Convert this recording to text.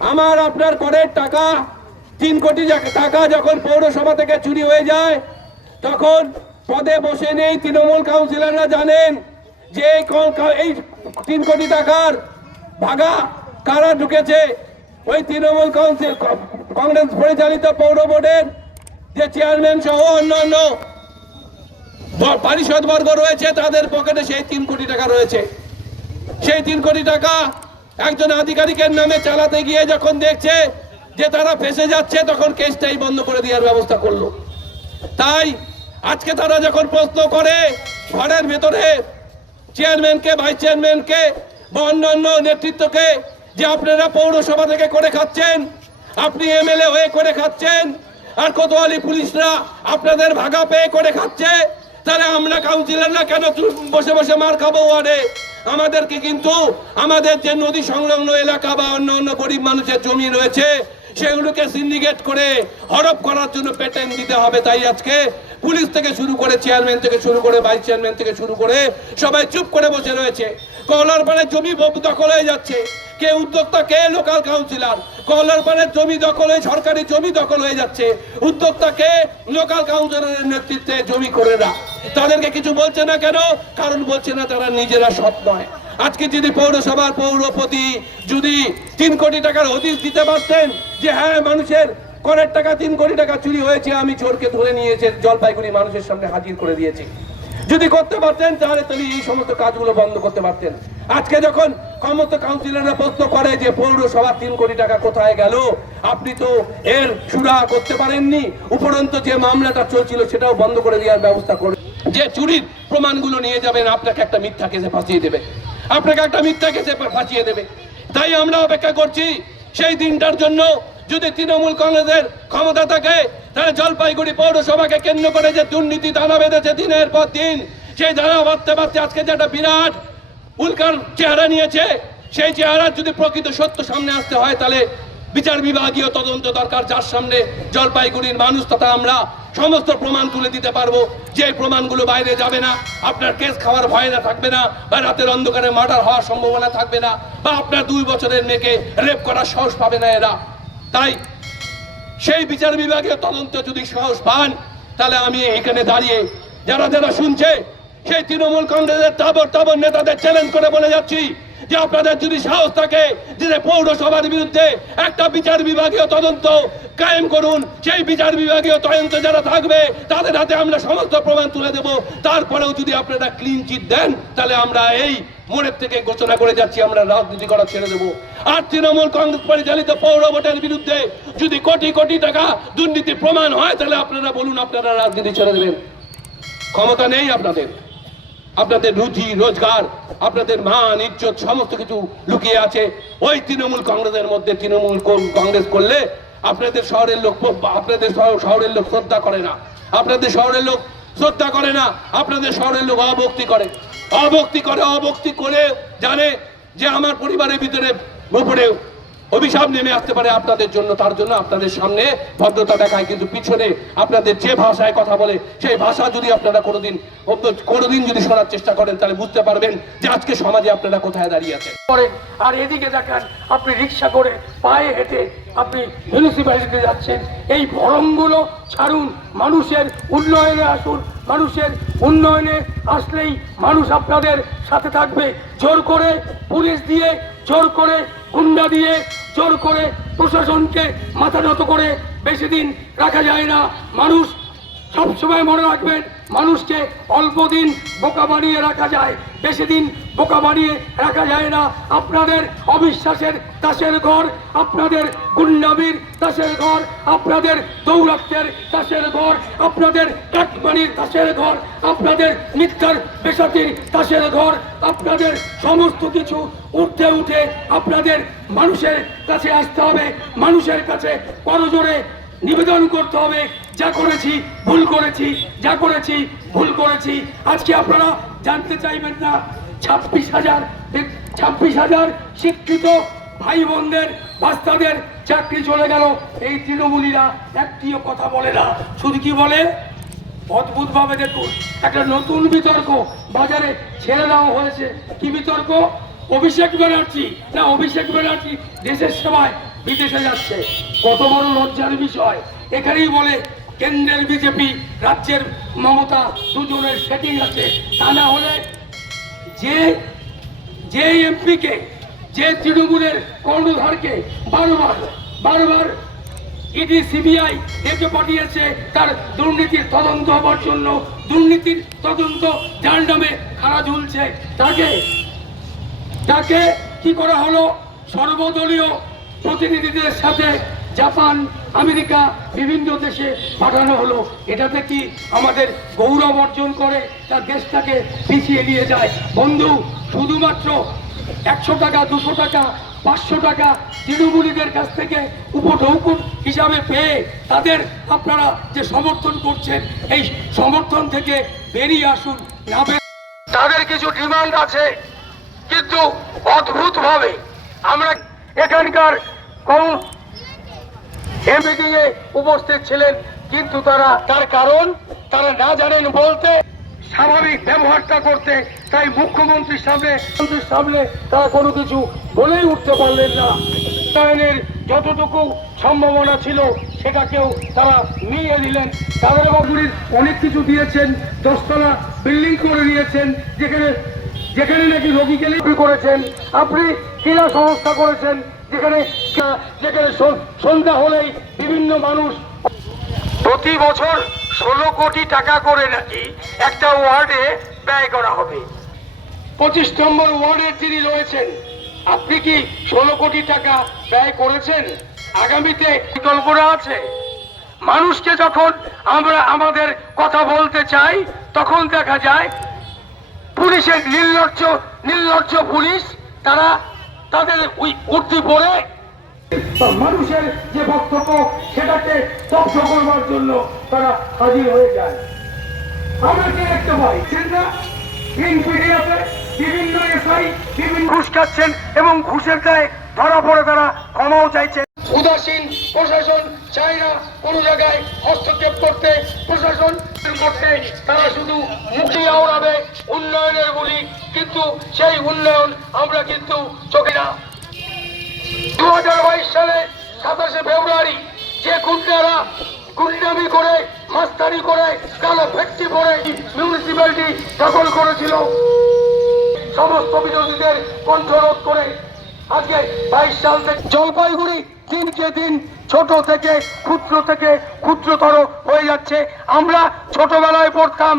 আমার আপনার করের টাকা, তিন কোটি টাকা যখন পৌরসভা থেকে চুরি হয়ে যায়, তখন পদে বসে নেই তৃণমূল কাউন্সিলররা জানেন যে এই তিন কোটি টাকার ভাগা কারা ঢুকেছে। ওই তৃণমূল কাউন্সিল কংগ্রেস পরিচালিত পৌর বোর্ডের যে চেয়ারম্যান সহ অন্যান্য ব- পারিষদ বর্গ রয়েছে, তাদের পকেটে সেই তিন কোটি টাকা রয়েছে। সেই তিন কোটি টাকা একজন আধিকারিকের নামে চালাতে গিয়ে যখন দেখছে যে তারা ফেসে যাচ্ছে, তখন কেসটাই বন্ধ করে দেওয়ার ব্যবস্থা করল। তাই আজকে তারা যখন প্রশ্ন করে, ঘরের ভেতরে চেয়ারম্যানকে, ভাইস চেয়ারম্যানকে বা অন্যান্য নেতৃত্বকে যে আপনারা পৌরসভা থেকে করে খাচ্ছেন, আপনি এমএলএ হয়ে করে খাচ্ছেন, আর কোতোয়ালি পুলিশরা আপনাদের ভাগা পেয়ে করে খাচ্ছে তাহলে আমরা কাউন্সিলররা কেন বসে বসে মার খাব ওয়ার্ডে? আমাদেরকে কিন্তু আমাদের যে নদী সংলগ্ন এলাকা বা অন্য অন্য গরিব মানুষের জমি রয়েছে, সেগুলোকে সিন্ডিকেট করে হরপ করার জন্য পেটেন্ট দিতে হবে। তাই আজকে পুলিশ থেকে শুরু করে চেয়ারম্যান থেকে শুরু করে ভাইস চেয়ারম্যান থেকে শুরু করে সবাই চুপ করে বসে রয়েছে। কলার পাড়ে জমি দখল হয়ে যাচ্ছে। কে উদ্যোক্তা, কে লোকাল কাউন্সিলর কলার পাড়ের জমি দখল হয়ে, সরকারি জমি দখল হয়ে যাচ্ছে। উদ্যোক্তা কে? লোকাল কাউন্সিলরের নেতৃত্বে জমি করে না। তাদেরকে কিছু বলছে না কেন? কারণ বলছে না, তারা নিজেরা সৎ নয়। আজকে যদি পৌরসভার পৌরপতি যদি তিন কোটি টাকার হদিস দিতে পারতেন, যে হ্যাঁ মানুষের করের টাকা, তিন কোটি টাকা চুরি হয়েছে, আমি চোরকে ধরে নিয়েছে, জলপাইগুড়ি মানুষের সামনে হাজির করে দিয়েছি। যদি করতে পারতেন, তাহলে তাহলে এই সমস্ত কাজগুলো বন্ধ করতে পারতেন। আজকে যখন সমস্ত কাউন্সিলররা প্রশ্ন করে যে পৌরসভা তিন কোটি টাকা কোথায় গেল? আপনি তো এর সুরা করতে পারেননি। উপরন্ত যে মামলাটা চলছিল সেটাও বন্ধ করে দেওয়ার ব্যবস্থা করে যে চুরির প্রমাণগুলো নিয়ে যাবেন, আপনাকে একটা মিথ্যা কেসে ফাঁসিয়ে দেবে। আপনাকে একটা মিথ্যা কেসে ফাঁসিয়ে দেবে। তাই আমরা অপেক্ষা করছি, সেই দিনটার জন্য যদি তৃণমূল কংগ্রেসের ক্ষমতা থাকে, তাহলে জলপাইগুড়ি পৌরসভাকে কেন্দ্র করে যে দুর্নীতি দানা বেঁধেছে দিনের পর দিন, সেই দানা বাঁধতে বাঁধতে আজকে যে একটা বিরাট উল্কার চেহারা নিয়েছে। সেই চেহারার যদি প্রকৃত সত্য সামনে আসতে হয়, তাহলে বিচার বিভাগীয় তদন্ত দরকার, যার সামনে জলপাইগুড়ির মানুষ তথা আমরা সমস্ত প্রমাণ তুলে দিতে পারব। যে প্রমাণগুলো বাইরে যাবে না, আপনার কেস খাওয়ার ভয় না থাকবে না, বা রাতের অন্ধকারে মার্ডার হওয়ার সম্ভাবনা থাকবে না, বা আপনার দুই বছরের মেয়েকে রেপ করার সাহস পাবে না এরা। তাই সেই বিচার বিভাগীয় তদন্ত যদি সাহস পান, তাহলে আমি এখানে দাঁড়িয়ে যারা যারা শুনছে সেই তৃণমূল কংগ্রেসের তাবর তাবর নেতাদের চ্যালেঞ্জ করে বলে যাচ্ছি যে আপনাদের যদি সাহস থাকে যে পৌরসভার বিরুদ্ধে একটা বিচার বিভাগীয় তদন্ত কায়েম করুন, সেই বিচার বিভাগীয় তদন্ত যারা থাকবে, তাদের হাতে আমরা সমস্ত প্রমাণ তুলে দেব। তারপরেও যদি আপনারা ক্লিন চিট দেন, তাহলে আমরা এই মোড়ের থেকে ঘোষণা করে যাচ্ছি, আমরা রাজনীতি করা ছেড়ে দেবো। আর তৃণমূল কংগ্রেস পরিচালিত পৌর ভোটের বিরুদ্ধে যদি কোটি কোটি টাকা দুর্নীতি প্রমাণ হয়, তাহলে আপনারা বলুন, আপনারা রাজনীতি ছেড়ে দেবেন। ক্ষমতা নেই আপনাদের। আপনাদের রুজি, রোজগার, আপনাদের মান, ইজ্জত, সমস্ত কিছু লুকিয়ে আছে। ওই তৃণমূল কংগ্রেসের মধ্যে তৃণমূল কংগ্রেস করলে আপনাদের শহরের লোক আপনাদের শহরের লোক শ্রদ্ধা করে না। আপনাদের শহরের লোক শ্রদ্ধা করে না। আপনাদের শহরের লোক অভক্তি করে। অভক্তি করে অভক্তি করে জানে যে আমার পরিবারের ভিতরে উপরে অভিশাপ নেমে আসতে পারে আপনাদের জন্য, তার জন্য আপনাদের সামনে ভদ্রতা দেখায়, কিন্তু পিছনে আপনাদের যে ভাষায় কথা বলে, সেই ভাষা যদি আপনারা কোনোদিন কোনোদিন যদি শোনার চেষ্টা করেন, তাহলে বুঝতে পারবেন যে আজকে সমাজে আপনারা কোথায় দাঁড়িয়ে আছেন। আর এদিকে দেখেন, আপনি রিক্সা করে পায়ে হেঁটে আপনি মিউনিসিপ্যালিটিতে যাচ্ছেন। এই ভরমগুলো ছাড়ুন, মানুষের উন্নয়নে আসুন, মানুষের উন্নয়নে আসলেই মানুষ আপনাদের সাথে থাকবে। জোর করে পুলিশ দিয়ে জোর করে গুন্ডা দিয়ে জোর করে প্রশাসনকে মাথা নত করে বেশি দিন রাখা যায় না। মানুষ সবসময় মনে রাখবেন, মানুষকে অল্প দিন বোকা বানিয়ে রাখা যায়, বেশি দিন বোকা বানিয়ে রাখা যায় না। আপনাদের অবিশ্বাসের তাসের ঘর, আপনাদের গুন্ডামির তাসের ঘর, আপনাদের দৌরাত্মের তাসের ঘর, আপনাদের কাটমানির তাসের ঘর, আপনাদের মিথ্যার পেশাতির তাসের ঘর, আপনাদের সমস্ত কিছু উঠতে উঠে আপনাদের মানুষের কাছে আসতে হবে, মানুষের কাছে করজোরে নিবেদন করতে হবে। যা করেছি, ভুল করেছি, যা করেছি, ভুল করেছি। আজকে আপনারা জানতে চাইবেন না, ছাব্বিশ হাজার ছাব্বিশ হাজার শিক্ষিত ভাই বোনদের বাস্তাদের চাকরি চলে গেল। এই তৃণমূলীরা একটিও কথা বলে না। শুধু কি বলে? অদ্ভুত ভাবে দেখুন, একটা নতুন বিতর্ক বাজারে ছেড়ে দেওয়া হয়েছে। কি বিতর্ক? অভিষেক ব্যানার্জি। না, অভিষেক ব্যানার্জি দেশের সেবায় বিদেশে যাচ্ছে। কত বড় লজ্জার বিষয়। এখানেই বলে কেন্দ্রের বিজেপি রাজ্যের মমতা দুজনের সেটিং আছে। তা না হলে যে যে এমপিকে, যে তৃণমূলের কর্ণধারকে বারবার বারবার ইডি সিবিআই ডেকে পাঠিয়েছে, তার দুর্নীতির তদন্ত হবার জন্য, দুর্নীতির তদন্ত যার নামে খাড়া ঝুলছে। তাকে তাকে কি করা হলো? সর্বদলীয় প্রতিনিধিদের সাথে জাপান, আমেরিকা, বিভিন্ন দেশে পাঠানো হলো। এটাতে কি আমাদের গৌরব অর্জন করে? তার দেশটাকে পিছিয়ে নিয়ে যায়। বন্ধু, শুধুমাত্র একশো টাকা, দুশো টাকা, পাঁচশো টাকা তৃণমূলীদের কাছ থেকে উপঢৌকুন হিসাবে পেয়ে তাদের আপনারা যে সমর্থন করছেন, এই সমর্থন থেকে বেরিয়ে আসুন না তাদের কিছু ডিমান্ড আছে, কিন্তু অদ্ভুত ভাবে আমরা এখানকার এ উপস্থিত ছিলেন, কিন্তু তারা তার কারণ তারা না জানেন বলতে স্বাভাবিক ব্যবহারটা করতে, তাই মুখ্যমন্ত্রীর সামনে, মন্ত্রীর সামনে তারা কোনো কিছু বলেই উঠতে পারলেন না। উন্নয়নের যতটুকু সম্ভাবনা ছিল, সেটাকেও তারা নিয়ে দিলেন তাদের বাবুরির অনেক কিছু দিয়েছেন, দশতলা বিল্ডিং করে দিয়েছেন যেখানে যেখানে নাকি রোগী গেলে করেছেন। আপনি ক্রীড়া সংস্থা করেছেন যেখানে যেখানে সন্ধ্যা হলেই বিভিন্ন মানুষ প্রতি বছর ষোলো কোটি টাকা করে নাকি একটা ওয়ার্ডে ব্যয় করা হবে। পঁচিশ নম্বর ওয়ার্ডের যিনি রয়েছেন আপনি কি ষোলো কোটি টাকা ব্যয় করেছেন? আগামীতে পরিকল্পনা আছে। মানুষকে যখন আমরা আমাদের কথা বলতে চাই তখন দেখা যায় পুলিশের নির্লজ্জ নির্লজ্জ পুলিশ তারা তাদের ওই উর্তি পরে মানুষের যে বক্তব্য সেটাকে স্তব্ধ করবার জন্য তারা হাজির হয়ে যায়। আমরা কি দেখতে পাই? চিন্তা? বিভিন্ন এসআই বিভিন্ন ঘুষ খাচ্ছেন এবং ঘুষের গায়ে ধরা পড়ে তারা ক্ষমাও চাইছেন। উদাসীন, প্রশাসন চায় না কোনো জায়গায় হস্তক্ষেপ করতে। প্রশাসন করতে তারা শুধু মুখে আওড়াবে উন্নয়নের বলি, কিন্তু সেই উন্নয়ন আমরা কিন্তু চোখে না। দু হাজার বাইশ সালে সাতাশে ফেব্রুয়ারি যে গুন্ডারা গুন্ডামি করে, মাস্তানি করে কালো ভেট্টি পরে মিউনিসিপ্যালিটি দখল করেছিল, সমস্ত বিরোধীদের কণ্ঠরোধ করে আজকে বাইশ সাল থেকে জলপাইগুড়ি দিনকে দিন ছোট থেকে ক্ষুদ্র থেকে ক্ষুদ্রতর হয়ে যাচ্ছে। আমরা ছোটবেলায় পড়তাম